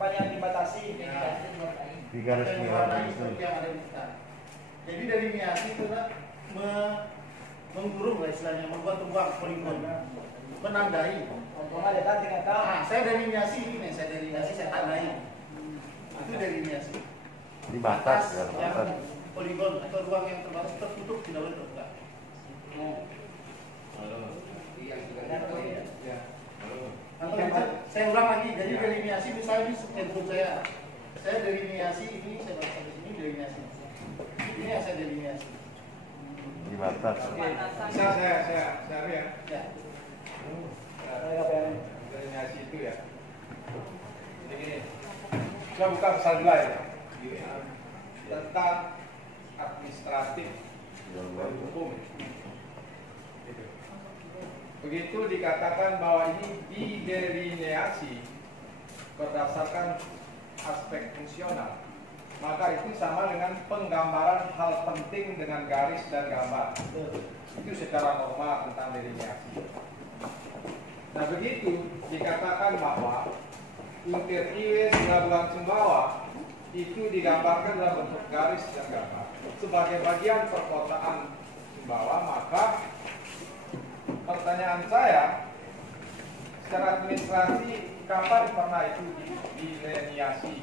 banyak dibatasi. Di garis merah itu. seperti yang ada di kita. Jadi delineasi itu menggurung lah istilahnya, membuat ruang poligon, menandai. Nah, saya delineasi ini, saya tandai. Itu delineasi. Di batas ya, yang batas. poligon atau ruang yang terbatas tertutup tidak boleh terbuka. Atau saya ulang lagi, jadi delineasi misalnya ini handphone saya delineasi ini, saya baca di sini delineasi. Ini yang saya delineasi. Di batas. Bisa saya ya. Ya. Delineasi itu ya. Jadi gini, saya buka pasal 2 ya. Tentang administratif dan hukum. Gitu. Begitu dikatakan bahwa ini didelineasi berdasarkan aspek fungsional, maka itu sama dengan penggambaran hal penting dengan garis dan gambar. Itu secara normal tentang delineasi. Nah begitu dikatakan bahwa Untir Iwes Labuan Sumbawa itu digambarkan dalam bentuk garis dan gambar sebagai bagian perkotaan Sumbawa, maka pertanyaan saya secara administrasi kapan pernah itu didelineasi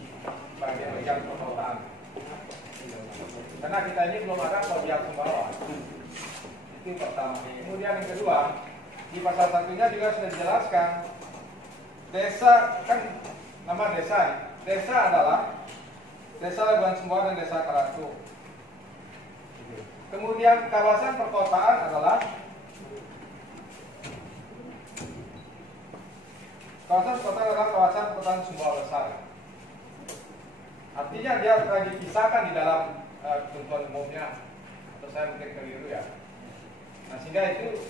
sebagai bagian perkotaan? Karena kita ini belum ada Kodiak Sumbawa. Itu pertama. Kemudian yang kedua, di pasal satunya juga sudah dijelaskan desa, kan nama desa. Desa adalah Desa Labuan Sumbawa dan Desa Karatu. Kemudian kawasan perkotaan adalah kawasan perkotaan Sumbawa Besar. Artinya dia sudah dipisahkan di dalam ketentuan umumnya. Atau saya mungkin keliru ya. Nah sehingga itu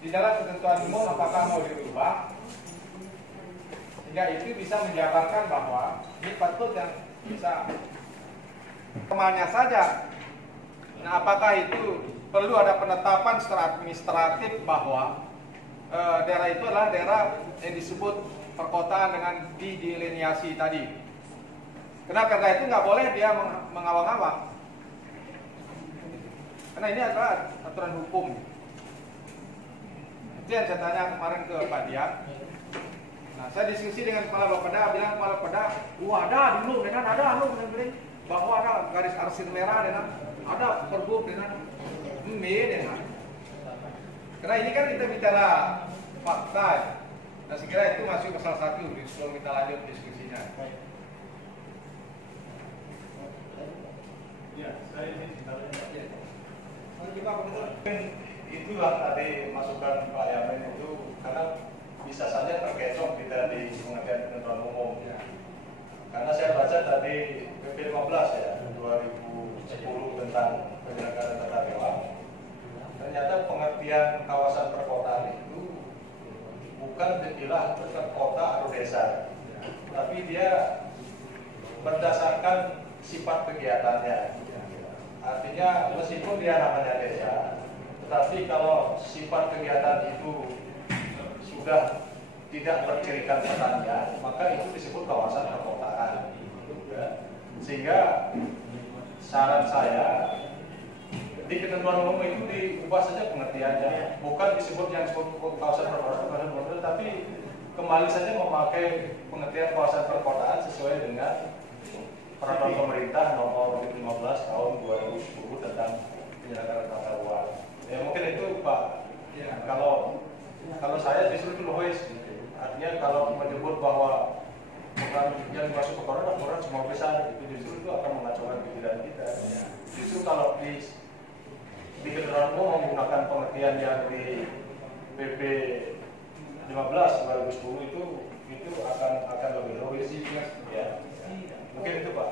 di dalam ketentuan umum apakah mau dirubah, sehingga itu bisa menjabarkan bahwa ini patut yang bisa kemana saja. Nah, apakah itu perlu ada penetapan secara administratif bahwa daerah itu adalah daerah yang disebut perkotaan dengan didelineasi tadi. Karena itu nggak boleh dia mengawang-awang. Karena ini adalah aturan hukum. Itu yang saya tanya kemarin ke Pak Dian. Nah, saya diskusi dengan Kepala Bapeda, bilang Kepala Bapeda, ada dulu, dengan ada bahwa ada garis arsir merah, dengan ada pergub, dengan dengan. Karena ini kan kita bicara fakta. Nah, sekira itu masih pasal 1 sebelum kita lanjut diskusinya. Ya, saya ini Itulah tadi masukan Pak Yamin itu, karena bisa saja terkecoh kita di pengertian ketentuan umum. Karena saya baca tadi PP 15 ya, 2010 tentang penyelenggaraan tata kelola. Ternyata pengertian kawasan perkotaan itu bukan istilah kota atau desa, tapi dia berdasarkan sifat kegiatannya. Artinya meskipun dia namanya desa, tetapi kalau sifat kegiatan itu sudah tidak bercirikan pertanian, maka itu disebut kawasan perkotaan. Sehingga saran saya di ketentuan umum itu diubah saja pengertiannya, bukan disebut yang disebut kawasan perkotaan, tapi kembali saja memakai pengertian kawasan perkotaan sesuai dengan peraturan pemerintah nomor 15 tahun 2010 tentang penyelenggaraan tata ruang. Ya mungkin itu Pak. Ya, kalau saya justru itu logis. Artinya kalau menyebut bahwa bukan yang masuk ke koran semua besar, itu justru itu akan mengacaukan pikiran kita. Ya. Justru kalau di ketentuan umum menggunakan pengertian yang di PP 15 2010 itu akan lebih logis. Ya. Mungkin itu Pak.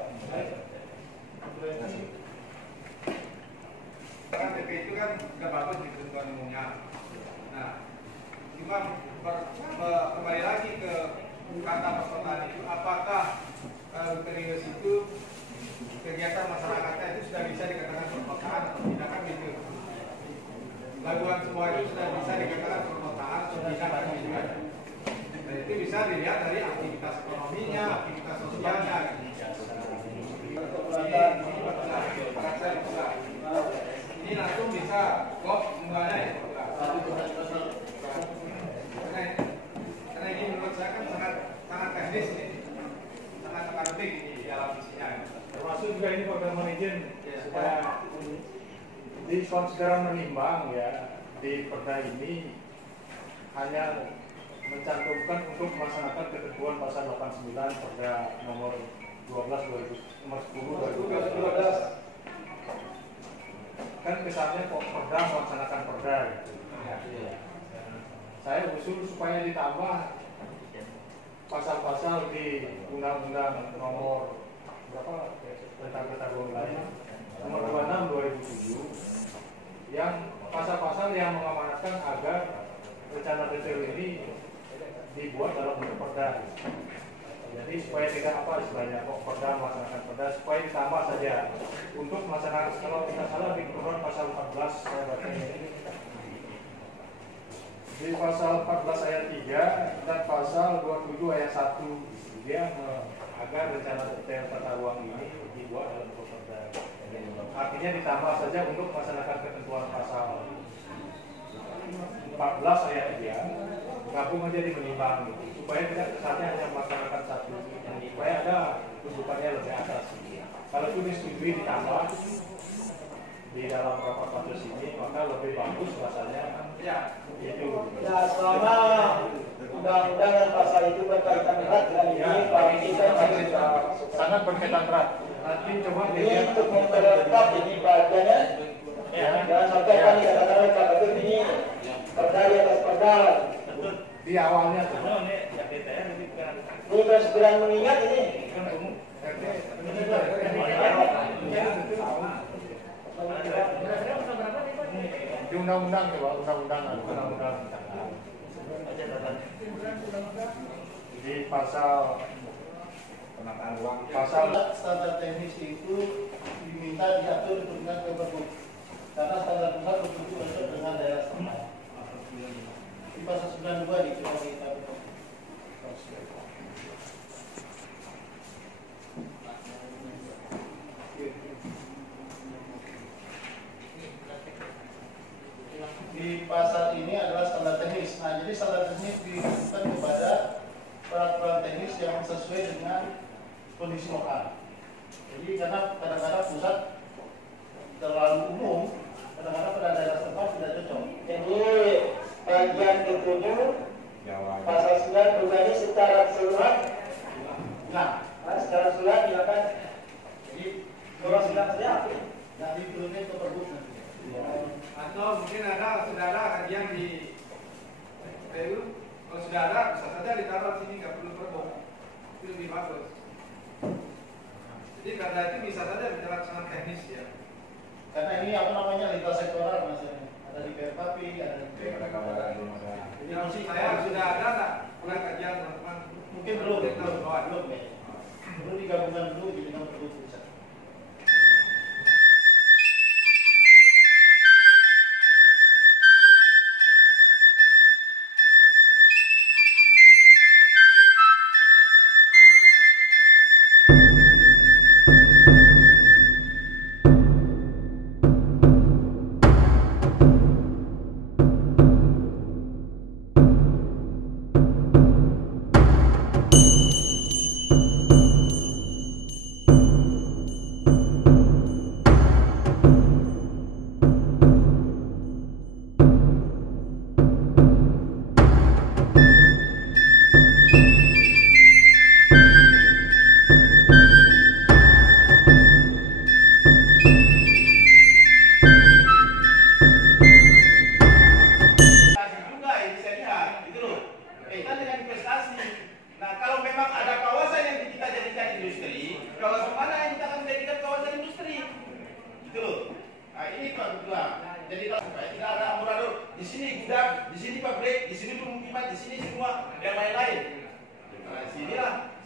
Kan PP itu kan sudah bagus di ketentuan umumnya. Nah, cuma kembali lagi ke kata perkotaan itu, apakah Unterius itu kegiatan masyarakatnya itu sudah bisa dikatakan perkotaan atau tidak, kan gitu. Labuan semua itu sudah bisa dikatakan perkotaan atau tidak, kan gitu. Nah, itu bisa dilihat dari aktivitas ekonominya, aktivitas Ini langsung bisa kok mengenai karena ini menurut saya kan sangat teknis ini, sangat akademik ini di dalam isinya. Termasuk juga ini program izin supaya di segera menimbang ya di perda ini hanya mencantumkan untuk melaksanakan ketentuan pasal 89 Perda nomor 12 nomor 10 2012. Kan kesannya kok perda melaksanakan perda gitu. Saya usul supaya ditambah pasal-pasal di Undang-Undang nomor berapa tentang ketatanegaraan lain nomor 26 2007 yang pasal-pasal yang mengamanatkan agar rencana detail ini dibuat dalam bentuk perda. Jadi supaya tidak apa istilahnya kok perda melaksanakan perda, supaya ditambah saja untuk melaksanakan, kalau tidak salah di ketentuan pasal 14 saya baca ini di pasal 14 ayat 3 dan pasal 27 ayat 1 dia agar rencana detail tata ruang ini dibuat dalam bentuk perda. Artinya ditambah saja untuk melaksanakan ketentuan pasal 14 ayat 3 gabung menjadi menimbang gitu, supaya tidak kesannya hanya melaksanakan satu, supaya ada tuntutannya lebih atas. Kalau itu disetujui ditambah di dalam rapat pansus ini, maka lebih bagus rasanya. Ya, itu. Ya, selama undang-undang yang pasal itu berkaitan erat dengan ini, Pak kita sangat berkaitan erat. Nanti coba ini dilihat untuk memperlengkap ini bagiannya. Jangan sampai kami katakan KPP ini perda di atas perda. di awalnya tuh. Ini kan segera mengingat ini. Di undang-undang coba undang-undang di pasal penataan ruang pasal standar teknis itu diminta diatur dengan Pergub karena standar pusat bertujuan untuk dengan daerah setempat. Di pasal 92 di coba kita di pasal ini adalah standar teknis. Nah, jadi standar teknis ditentukan kepada peraturan teknis yang sesuai dengan kondisi lokal. Jadi karena kadang-kadang pusat terlalu umum, kadang-kadang pada daerah setempat tidak cocok. Jadi bagian ke-7 pasal 9 berbanding secara keseluruhan. Nah, Secara keseluruhan silakan. jadi Kalau sedang saja. nah diturunin ke Pergub nanti. atau mungkin ada saudara kajian di PU, kalau sudah ada bisa saja ditaruh sini, nggak perlu Pergub, itu lebih bagus. Jadi karena itu bisa saja bicara sangat teknis ya. Karena ini apa namanya lintas sektoral mas, ada di PRKP, ada di Yang saya sudah ada nggak pernah kajian teman-teman? mungkin belum digabungkan dulu dengan Pergub pusat.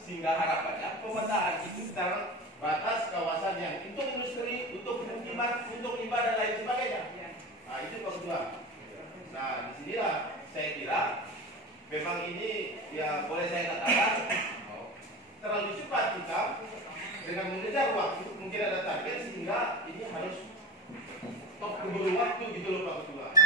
Sehingga harapannya pemetaan itu sekarang batas kawasan yang untuk industri, untuk pemukiman, untuk limbah dan lain sebagainya. Nah itu kedua. Nah disinilah saya kira memang ini ya boleh saya katakan terlalu cepat kita dengan mengejar waktu mungkin ada target sehingga ini harus top keburu waktu gitu loh Pak Ketua.